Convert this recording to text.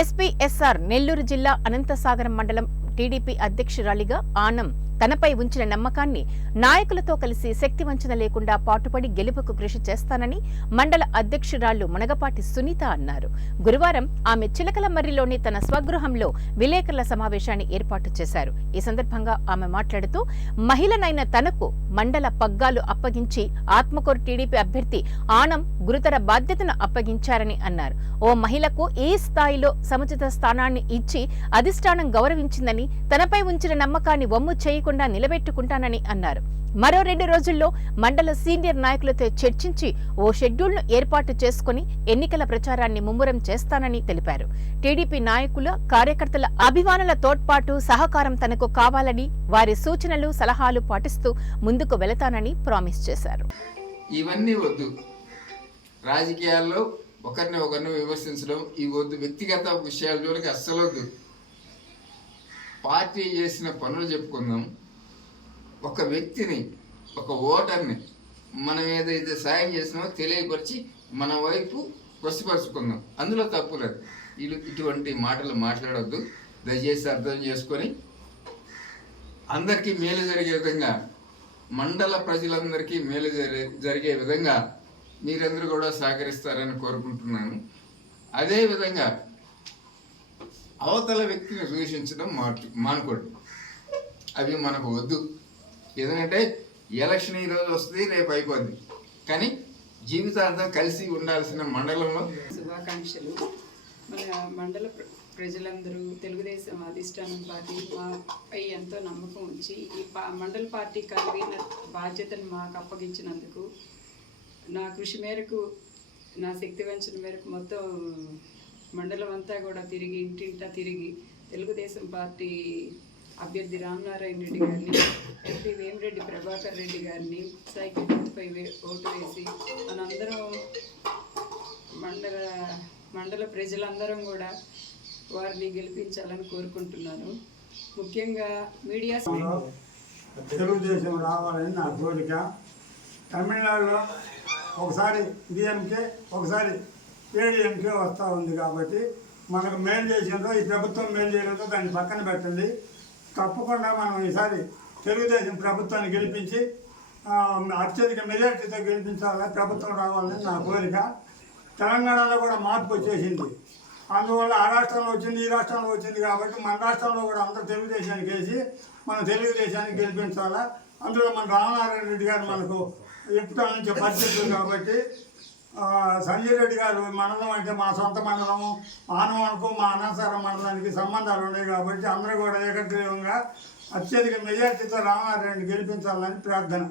SPSR Nellore జిల్లా అనంతసాగరం మండలం TDP అధ్యక్షురాలిగా Anam తనపై ఉంచిన నమ్మకాన్ని నాయకులతో కలిసి శక్తివంచన లేకుండా పాటుపడి గెలుపుకు కృషి చేస్తానని మండల అధ్యక్షురాలు మునగపాటి సునీత అన్నారు. గురువారం ఆమె చిలకలమర్రిలోని తన స్వగృహంలో విలేకరుల సమావేశాన్ని ఏర్పాటు చేశారు. ఈ సందర్భంగా ఆమె మాట్లాడుతూ మహిళనైన తనకు మండల పగ్గాలు అప్పగించి ఆత్మకూరు టీడీపీ అభ్యర్థి ఆనం గురుతర బాధ్యతను అప్పగించారని అన్నారు. ఓ మహిళకు ఈ స్థాయిలో సముచిత స్థానాన్ని ఇచ్చి అధిష్టానం గౌరవించిందని, తనపై ఉంచిన నమ్మకాన్ని వమ్ము చేయకుండా నిలబెట్టుకుంటానని అన్నారు. మరో 2 రోజుల్లో మండల సీనియర్ నాయకులతో చర్చించి ఓ షెడ్యూల్ను ఏర్పాటు చేసుకుని ఎన్నికల ప్రచారాన్ని ముమ్మరం చేస్తానని తెలిపారు. టీడీపీ నాయకుల, కార్యకర్తల అభిమానుల తోడ్పాటు, సహకారం తనకు కావాలని, వారి సూచనలు, సలహాలు పాటిస్తూ ముందుకు వెళతానని ప్రామిస్ చేశారు. ఇవన్నీ వద్దు, రాజకీయాల్లో ఒకరిని విమర్శించడం ఈ వద్దు, వ్యక్తిగత విషయాల జోలికి అస్సలు వద్దు. పార్టీ చేసిన పనులు చెప్పుకుందాం. ఒక వ్యక్తిని, ఒక ఓటర్ని మనం ఏదైతే సాయం చేసినామో తెలియపరిచి మన వైపు వశపరుచుకుందాం. అందులో తప్పు లేదు. ఇటువంటి మాటలు మాట్లాడవద్దు. దయచేసి అర్థం చేసుకొని అందరికీ మేలు జరిగే విధంగా, మండల ప్రజలందరికీ మేలు జరిగే విధంగా మీరందరూ కూడా సహకరిస్తారని కోరుకుంటున్నాను. అదేవిధంగా అవతల వ్యక్తిని దూషించడం మానుకోండి. అవి మనకు వద్దు. ఎందుకంటే ఎలక్షన్ ఈరోజు వస్తుంది, రేపు అయిపోద్ది. కానీ జీవితాంతం కలిసి ఉండాల్సిన మండలంలో శుభాకాంక్షలు. మన మండల ప్రజలందరూ తెలుగుదేశం అధిష్టానం పార్టీ మాపై ఎంతో నమ్మకం ఉంచి ఈ మండల పార్టీ కన్వీనర్ బాధ్యతను మాకు అప్పగించినందుకు నా కృషి మేరకు, నా శక్తి వంచన మేరకు మొత్తం మండలం అంతా కూడా తిరిగి, ఇంటింటా తిరిగి తెలుగుదేశం పార్టీ అభ్యర్థి రామనారాయణ రెడ్డి గారిని, ఎంపీ వేమిరెడ్డి ప్రభాకర్ రెడ్డి గారిని సైకిల్ గుర్తుపై ఓటు వేసి మనందరం మండల ప్రజలందరం కూడా వారిని గెలిపించాలని కోరుకుంటున్నాను. ముఖ్యంగా మీడియా తెలుగుదేశం రావాలని నా కోరిక. తమిళనాడులో ఒకసారి డిఎంకే, ఒకసారి ఏడీఎంకే వస్తూ ఉంది. కాబట్టి మనకు మేలు చేసిందో, ఈ ప్రభుత్వం మేలు చేయలేదో దాన్ని పక్కన పెట్టండి. తప్పకుండా మనం ఈసారి తెలుగుదేశం ప్రభుత్వాన్ని గెలిపించి అత్యధిక మెజార్టీతో గెలిపించాలని, ప్రభుత్వం రావాలని నా కోరిక. తెలంగాణలో కూడా మార్పు వచ్చేసింది. అందువల్ల ఆ రాష్ట్రంలో వచ్చింది, ఈ రాష్ట్రంలో వచ్చింది. కాబట్టి మన రాష్ట్రంలో కూడా అందరూ తెలుగుదేశానికి వేసి మనం తెలుగుదేశానికి గెలిపించాలా. అందులో మన రామనారాయణ రెడ్డి గారు మనకు ఎప్పటి నుంచి పరిస్థితులు. కాబట్టి సంజయ్ రెడ్డి గారు మండలం అంటే మా సొంత మండలము, ఆనవానికి మా అనంతసాగరం మండలానికి సంబంధాలు ఉన్నాయి. కాబట్టి అందరూ కూడా ఏకగ్రీవంగా అత్యధిక మెజార్టీతో రామనారాయణ గెలిపించాలని ప్రార్థన.